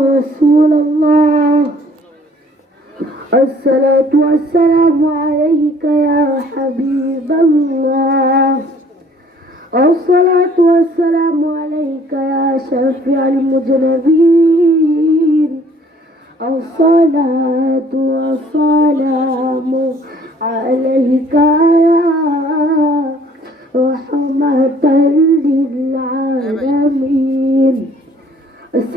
رسول الله. الصلاة والسلام عليك يا حبيب الله. الصلاة والسلام عليك يا شفيع المذنبين الصلاة والسلام عليك يا رحمة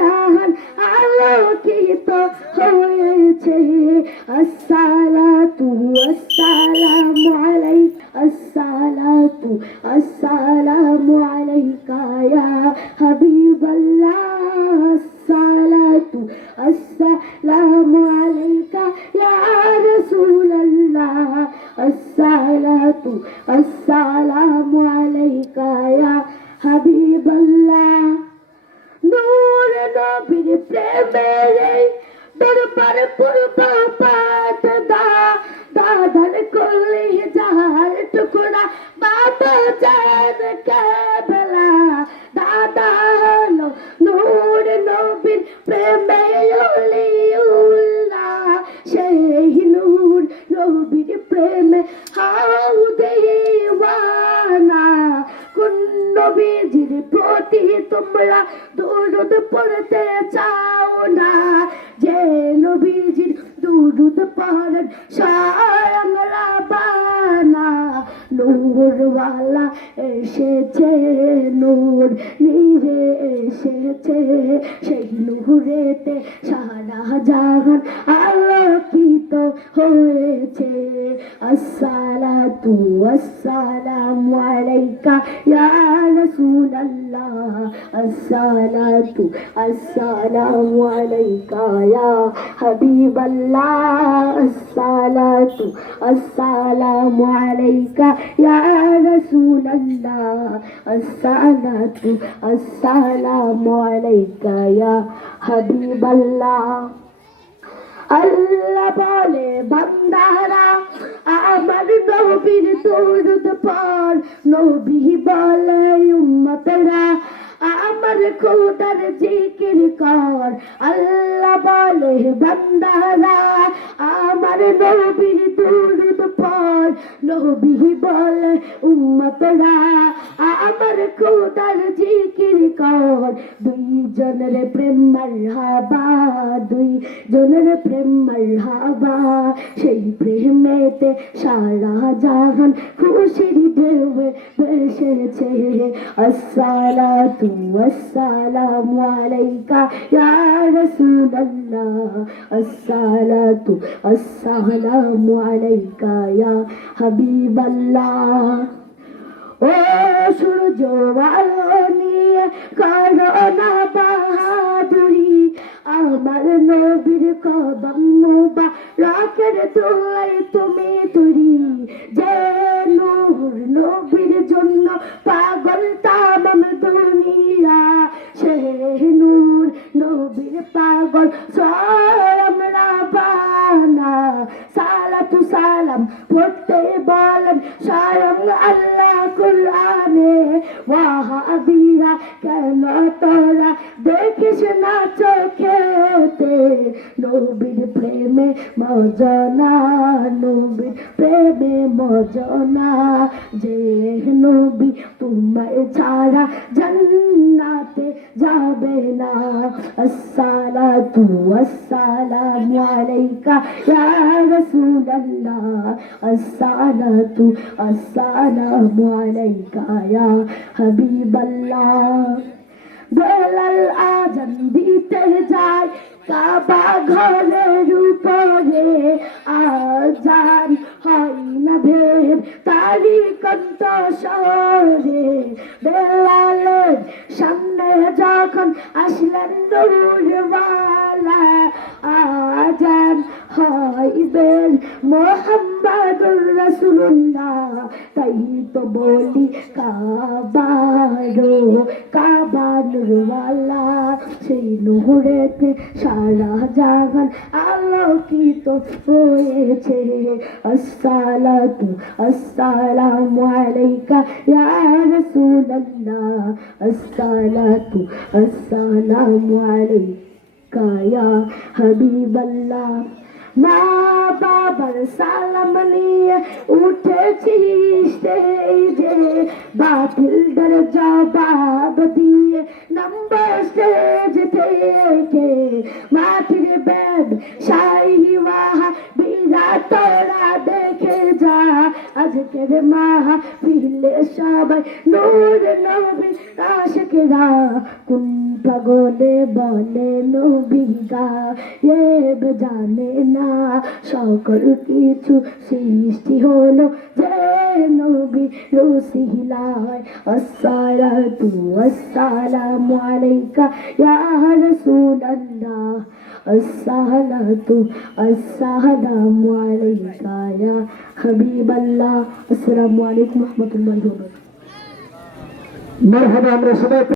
জাহান আলোকিত হয়েছে। আসসালাতু আসসালামু আলাইক আসসালাতু আসসালামু আলাইকা ইয়া হাবিবাল্লাহ। আসসালাতু আসসালামু আলাইকা ইয়া রাসূলাল্লাহ। আসসালাতু আসসালামু আলাইকা ইয়া হাবিবাল্লাহ। নূর নবীর প্রেমের এই দরবার পূর্ব পাত দা দরুদ পড়তে চাও না। যে নবীজির দুরুদ পড়েন রাবানা নূরওয়ালা এসেছে, নূর নিয়ে এসেছে। সেই নূরেতে সারা জাহান আলোকিত হয়েছে। আসসালাতু আসসালামু আলাইকা ইয়া রাসূলাল্লাহ। আলাইকা ইয়া হাবিবাল্লাহ। আলাইকা ইয়া ইয়া হাবিবাল্লাহ। আল্লাহ বলে বান্দারা আমার নবীর দরুদ পর নবী বলে উম্মতরা আমার খোদার জিকির কর। আল্লাহ বলে বান্দারা আমার নবীর দুরুদ পর নবী বলে উম্মতরা আমার খোদার জিকির কর। দুই জনের প্রেম মারহাবা, দুই জনের প্রেম মারহাবা। সেই প্রেমেতে সারা জাহান খুশির ঢেউয়ে বেসেছে আসসালাতু আসসালামু আলাইকা ইয়া রাসূলুল্লাহ। আসসালাতু আসসালামু আলাইকা ইয়া হাবিবাল্লাহ। ও সূর্য আলো নিয়ে করোনা বাহাদুরি। আমার নবীর কদম নোবা রাকের দোলাই স্বয়ং আল্লাহ কুরআনে ওয়াহাবিরা কেন তোরা দেখিস না চোখেতে নবীর প্রেমে মজনা, নবীর প্রেমে মজনা। যে নবী তোমায় ছাড়া জান্নাতে যাবে না। আসসালাতু আসসালামু আলাইকা ইয়া রাসূলুল্লাহ। আসসালাতু আসসালামু আলাইকা ইয়া হাবিবাল্লাহ। বেলাল আজান দিতে যায় কাবা ঘরের উপরে আজান হয় না ভেদ তারি কন্ত সরে বেলালের সামনে যখন আসলেন নূরওয়ালা, আজান হইবেন মোহাম্মদুর রাসূলুল্লাহ। তাই তো বলি কাবারো কাবা নূরওয়ালা। সেই নূরেতে সারা জাহান আলোকিত হয়েছে। আসসালাতু আসসালামু আলাইকা ইয়া রাসূলুল্লাহ। আসসালাতু আসসালামু আলাইকা ইয়া হাবিবাল্লাহ। মা বাবার সালাম নিয়ে উঠেছি স্টেজে বাতিলদের জবাব দিয়ে। নম্বর স্টেজ থেকে মাটির ব্যাগ শাহী ওয়াহা বিরাটরা দেখে যা। আজকের মাহা ফিরলে সবাই নূর নবী আশকেরা। কোন পাগলে বলে নবী গা এ জানে না সকল কিছু সৃষ্টি হলো যে নবী রসিলায় আসসালাতু আসসালামু আলাইকা ইয়া রাসূলুল্লাহ আসসালাতু আসসালামু আলাইকা ইয়া হাবিবাল্লাহ আসসালামু আলাইকুম রাহমাতুল্লাহি ওয়া বারাকাতুহু আমরা সবাই